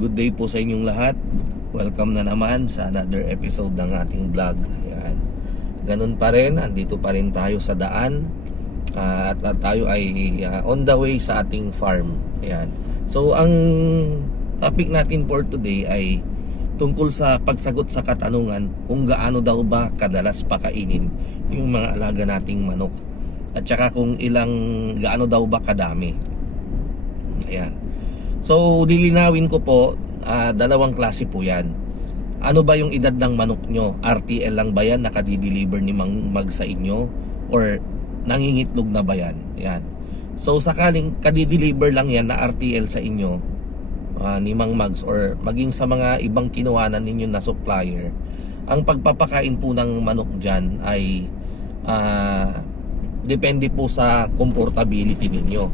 Good day po sa inyong lahat. Welcome na naman sa another episode ng ating vlog. Ayan. Ganun pa rin, andito pa rin tayo sa daan. Ah, at, at tayo ay ah, on the way sa ating farm. Ayan. So ang topic natin for today ay tungkol sa pagsagot sa katanungan kung gaano daw ba kadalas pakainin yung mga alaga nating manok. At saka kung ilang gaano daw ba kadami. Ayan. So, lilinawin ko po, ah, dalawang klase po yan. Ano ba yung edad ng manok nyo? RTL lang ba yan? Nakadi-deliver ni Mang Mag sa inyo? Or nangingitlog na ba yan? Yan. So, sakaling kadi-deliver lang yan na RTL sa inyo, ah, ni Mang Mags or maging sa mga ibang kinuhanan ninyo na supplier, ang pagpapakain po ng manok dyan ay ah, depende po sa comfortability ninyo.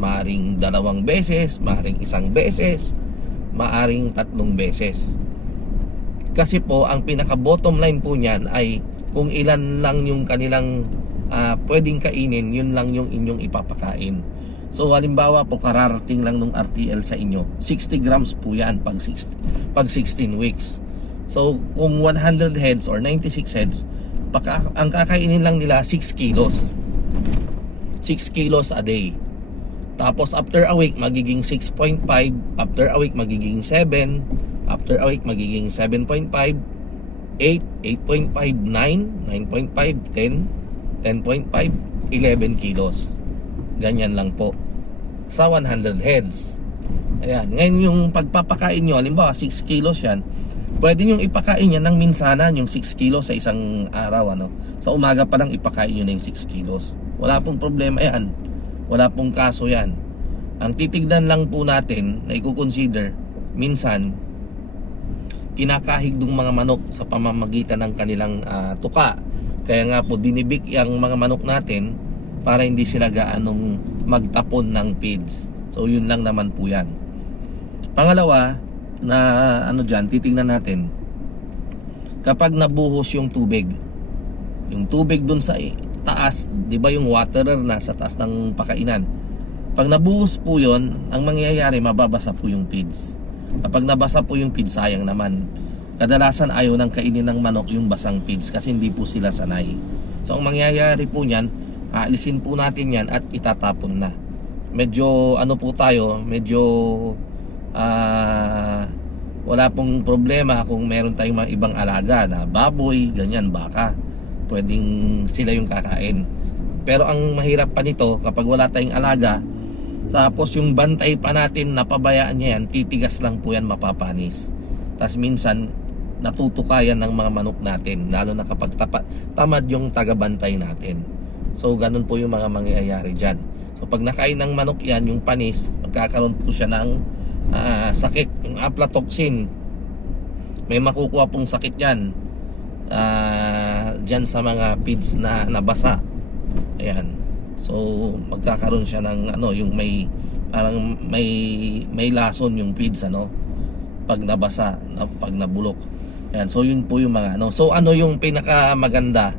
Maaring dalawang beses, maaring isang beses, maaring tatlong beses. Kasi po, ang pinaka bottom line po niyan ay kung ilan lang yung kanilang ah, pwedeng kainin, yun lang yung inyong ipapakain. So halimbawa po kararating lang nung RTL sa inyo, 60 grams po yan pag 16, pag 16 weeks. So kung 100 heads or 96 heads, paka, ang kakainin lang nila 6 kilos. 6 kilos a day. Tapos after a week magiging 6.5, after a week magiging 7, after a week magiging 7.5, 8, 8.5, 9, 9.5, 10, 10.5, 11 kilos. Ganyan lang po. Sa 100 heads. Ayan. Ngayon yung pagpapakain nyo, halimbawa 6 kilos yan, pwede nyo ipakain yan ng minsanan yung 6 kilos sa isang araw. Ano? Sa umaga pa lang ipakain nyo na yung 6 kilos. Wala pong problema yan. Wala pong kaso yan. Ang titignan lang po natin na i-consider, minsan, kinakahig ng mga manok sa pamamagitan ng kanilang ah, tuka. Kaya nga po dinibik yung mga manok natin para hindi sila gaanong magtapon ng feeds. So yun lang naman po yan. Pangalawa, na ano dyan, titingnan natin, kapag nabuhos yung tubig, yung tubig dun sa taas, di ba yung waterer na sa taas ng pakainan, pag nabuhos po yun, ang mangyayari, mababasa po yung feeds. Kapag nabasa po yung feeds, sayang naman. Kadalasan ayaw ng kainin ng manok yung basang feeds kasi hindi po sila sanay. So ang mangyayari po niyan, aalisin po natin yan at itatapon na. Medyo ano po tayo, medyo ah wala pong problema kung meron tayong mga ibang alaga na baboy, ganyan, baka. Pwedeng sila yung kakain. Pero ang mahirap pa nito kapag wala tayong alaga, tapos yung bantay pa natin, napabayaan niya yan, titigas lang po yan mapapanis. Tapos minsan, natutukayan ng mga manok natin, lalo na kapag tapat, tamad yung tagabantay natin. So, ganun po yung mga mangyayari dyan. So, pag nakain ng manok yan, yung panis, magkakaroon po siya ng ah, sakit, yung aflatoxin. May makukuha pong sakit yan ah, dyan sa mga feeds na nabasa. Ayan. So, magkakaroon siya ng ano, yung may parang may may lason yung feeds ano pag nabasa, na, pag nabulok. Ayan, so yun po yung mga ano. So ano yung pinaka maganda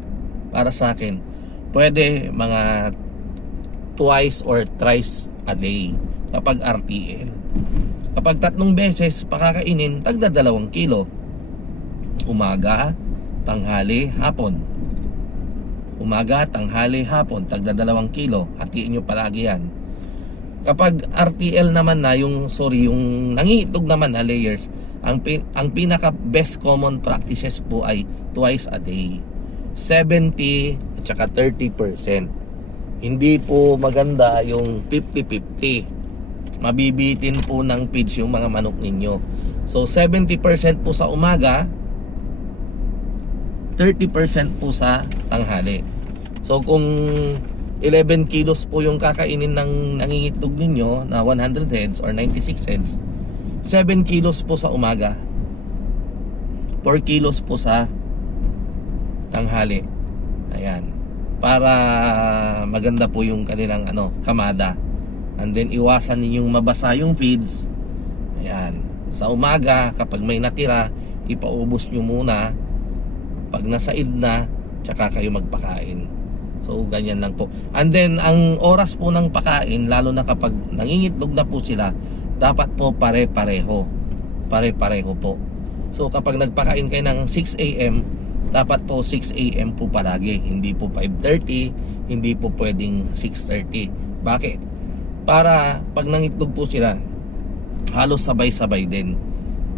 para sa akin? Pwede mga twice or thrice a day kapag RTL. Kapag tatlong beses pakakainin, tagda dalawang kilo. Umaga, tanghali, hapon. Umaga, tanghali, hapon, tagda dalawang kilo. Hatiin nyo palagi yan. Kapag RTL naman na, yung, sorry, yung nangiitog naman na layers, ang, pin, ang pinaka best common practices po ay twice a day. 70 at saka 30%. Hindi po maganda yung 50-50. Mabibitin po ng feeds yung mga manok ninyo. So 70% po sa umaga, 30% po sa tanghali. So kung 11 kilos po yung kakainin ng nangingitlog ninyo na 100 heads or 96 heads, 7 kilos po sa umaga, 4 kilos po sa tanghali. Ayan. Para maganda po yung kanilang ano, kamada. And then iwasan ninyong mabasa yung feeds. Ayan. Sa umaga, kapag may natira, ipaubos nyo muna. Pag nasaid na, tsaka kayo magpakain. So, ganyan lang po. And then, ang oras po ng pakain, lalo na kapag nangingitlog na po sila, dapat po pare-pareho. pare-pareho po. So kapag nagpakain kayo ng 6 a.m., dapat po 6 a.m. po palagi. Hindi po 5.30, hindi po pwedeng 6.30. Bakit? Para pag nangitlog po sila, halos sabay-sabay din.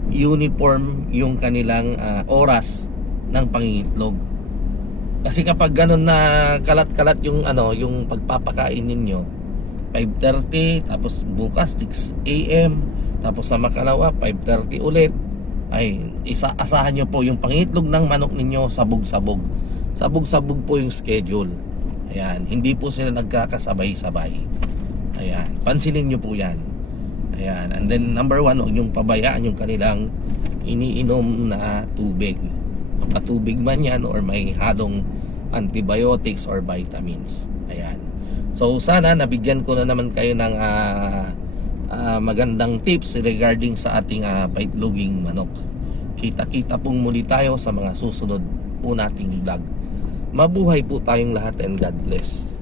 Uniform yung kanilang ah, oras ng pangingitlog. Kasi kapag ganun na kalat-kalat yung ano, yung pagpapakain ninyo, 5.30, tapos bukas 6 a.m., tapos sa makalawa 5.30 ulit, ay isa asahan nyo po yung pangitlog ng manok ninyo sabog-sabog. Sabog-sabog po yung schedule. Ayan, hindi po sila nagkakasabay-sabay. Ayan, pansinin nyo po yan. Ayan, and then number one, huwag nyong pabayaan yung kanilang iniinom na tubig. Mapatubig man yan or may halong antibiotics or vitamins. Ayan. So sana nabigyan ko na naman kayo ng ah, ah, magandang tips regarding sa ating uh, paitloging manok. Kita-kita pong muli tayo sa mga susunod po nating vlog. Mabuhay po tayong lahat and God bless.